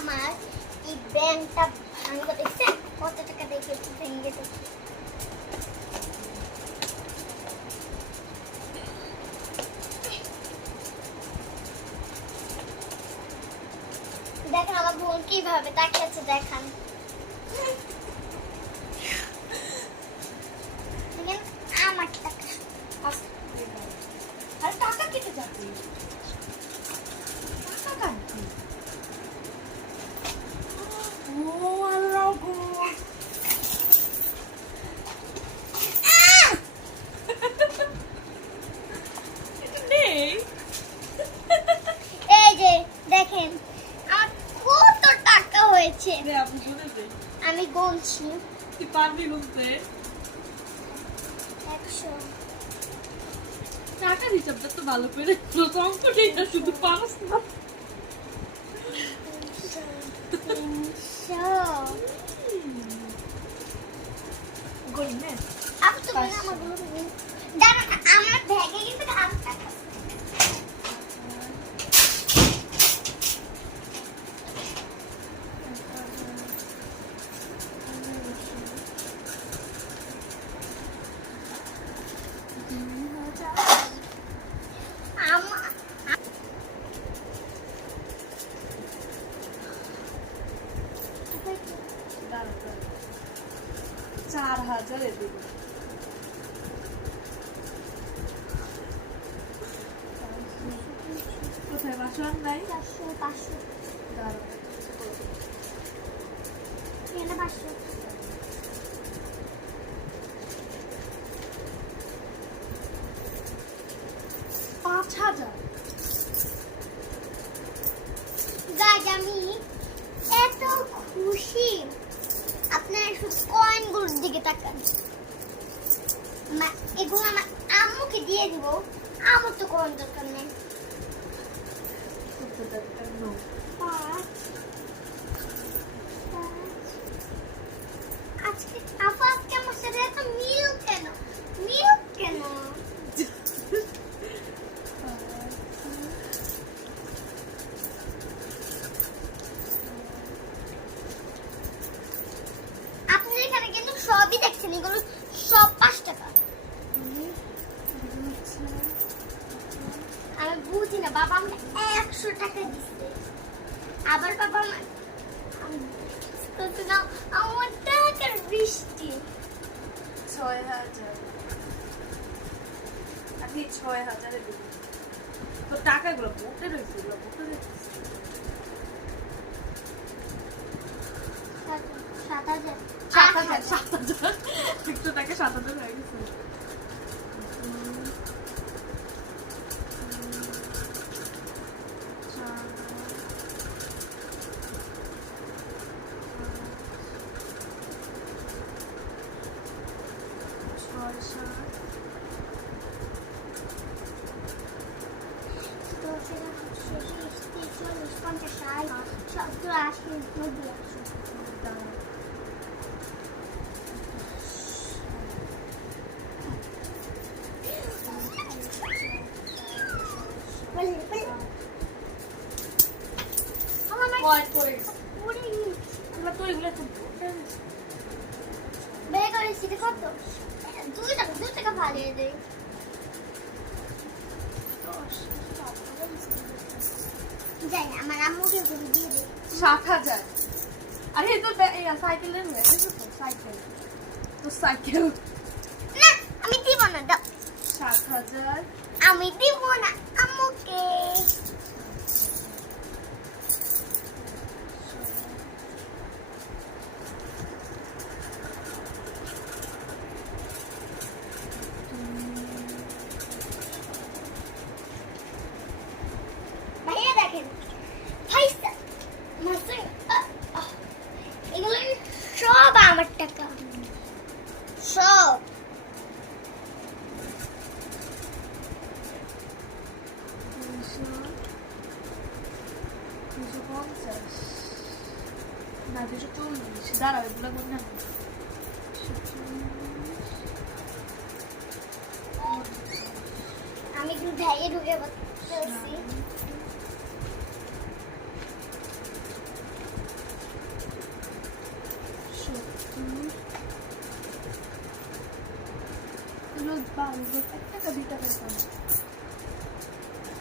আমার এই ব্যাংকটা ভাঙবো, দেখছেন কত টাকা দেখে ভেঙে গেছে। দেখেন আমার বোন কিভাবে তাকিয়েছে, দেখান আমার টাকা। আর টাকা কেটে যাবে, টাকা কাটবে। ও আল্লাহ গো, এটা নেই। এই যে দেখেন আমার কত টাকা হয়েছে, দে আপনি শুনে দে, আমি গুনছি। তুই পারবি বলতে। 100 টাকার হিসাবটা তো ভালো করে অঙ্ক নেই না, শুধু পারস না। 300 গড়ি না আপনি তো বলেন আমার গুলো দাঁড়ান, আমার ব্যাগে কিন্তু আর টাকা আমার 4000 এ দেব। কোথায় বাসন নাই? 400 500 এখানে 500 5000। গাইজ আমি এত খুশি, আপনারা শুধু কয়েনগুলোর দিকে তাকান। এগুলো আমার আম্মুকে দিয়ে দিব, আমার তো কয়েন দরকার নেই। 5 আজকে আপা আজকে আমার সাথে এত মিল কেন, মিল কেন? আপনি এখানে কিন্তু সবই দেখছেন, এগুলো সব 5 টাকা। আমি বুঝি না, বাবা আমাকে 100 টাকা দিচ্ছে, আবার বাবা আমার টাকার বৃষ্টি। 6000। আপনি 6000 এ দেবেন তো টাকাগুলো বুকে রয়েছে, এগুলো বুকে রয়েছে। 7000 7000 একটু টাকা 7000 হয়ে গেছে। কত 2 টাকা ফালিয়ে দেয়। যাই না, আমার আম্মুকে দিয়ে দেয়। 7000। আরে তো সাইকেলের নিয়ে এসেছো তো, সাইকেল তো সাইকেল না আমি দিব না, দাও। 7000 আমি দিব না আম্মুকে। ভাইয়া দেখেন ভাইসা এগুলো সব আমার টাকা, সব। না 240 দাঁড়াও, এগুলো মনে হয় আমি একটু ঢাইয়ে ঢুকে বলছি। টাকা দিতে পারতাম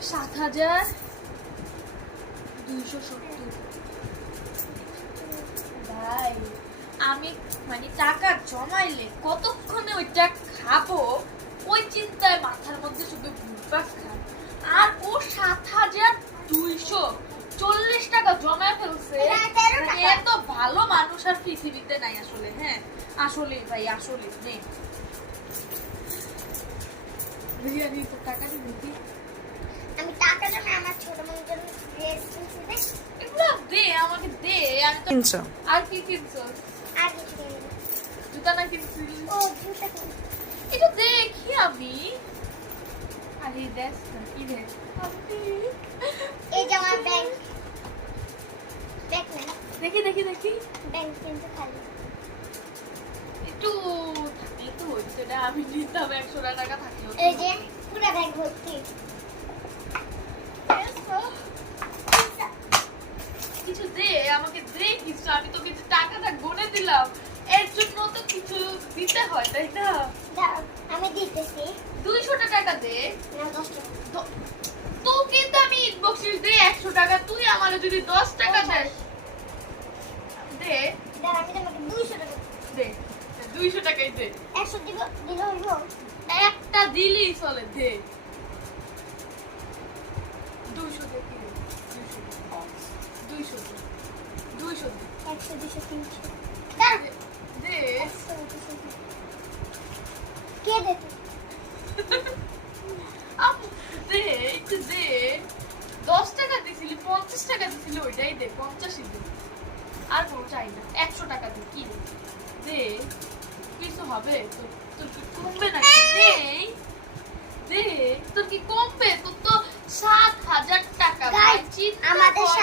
7,270 ভাই আমি মানে টাকা জমাইলে কতক্ষণে ওইটা খাবো ওই চিন্তায় মাথার মধ্যে শুধু ঘুরপাক খায় আর ও 7,240 টাকা জমা ফেলছে মানে এত ভালো মানুষ আর পৃথিবীতে নাই আসলে হ্যাঁ আসলে ভাই আসলে নেই রিয়ালি তো টাকা দিবি আমি টাকা জমা আমার ছোট বোনের জন্য ড্রেস কিনছি রে। এগুলো দে আমাকে দে আমি তো কিনছো আর কি কিনছো আর কিছু কিনবো না। জুতা না কিনছি ও জুতা কিনছি। এটা দেখি আমি আরে দেখ না কি রে এই যে আমার ব্যাংক ব্যাংক না দেখি দেখি দেখি ব্যাংক কিন্তু খালি। একটু থাকলে তো হচ্ছে না আমি নিতাম 100 টাকা থাকলেও এই যে পুরো ব্যাংক ভর্তি। কিছু দে আমাকে দে কিছু আমি তো কিছু টাকাটা গুনে দিলাম এর জন্য তো কিছু দিতে হয় তাই না দাও, আমি দিতেছি 200 টাকা দে না 10 টাকা। তো কিন্তু আমি ইনবক্সে দে 100 টাকা তুই আমারে যদি 10 টাকা দেস দে দাও, আমি তোমাকে 200 টাকা দে 200 টাকাই দে 100 দিব দিলে হইব। একটা দিলি চলে দে 200 দে কি 200 দে 200 দে 100 200 300 দাও দে 100 200 কে দেবে? আপু দে একটু দে 10 টাকা দিছিলি 50 টাকা দিছিলি ওইটাই দে 50ই দে আর কোনো চাই না 100 টাকা দে কি দে কিছু হবে তোর কি কমবে নাকি দে দে তোর কি কমবে তোর তো 7,000 টাকা ভাই Guys, চিন্তা আমাদের কর।